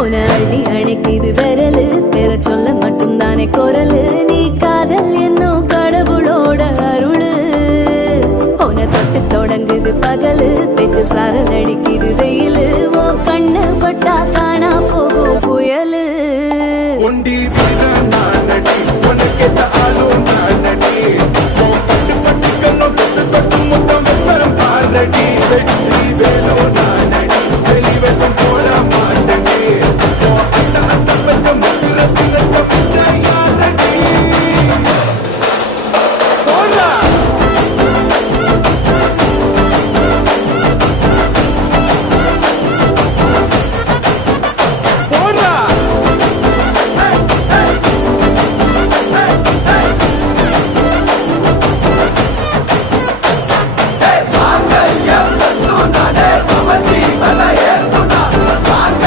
உன அள்ளி அணைக்குது விரலு பெற சொல்ல மட்டும்தானே குரலு நீ காதல் என்னும் கடவுளோட அருளு உன தொட்டு தொடங்குது பகலு பேச்சு சாரல் அடிக்குது வெயிலு ஓ கண்ணு பட்டா காணா போகும் புயலு ஒண்டி வீரன் நானடி உனக்கேத்த ஆளும் நானடி பட்டு பட்டு கண்ணம் தொட்டு தொட்டு முத்தம் வெப்பம் பாரடி வெற்றி வேலோ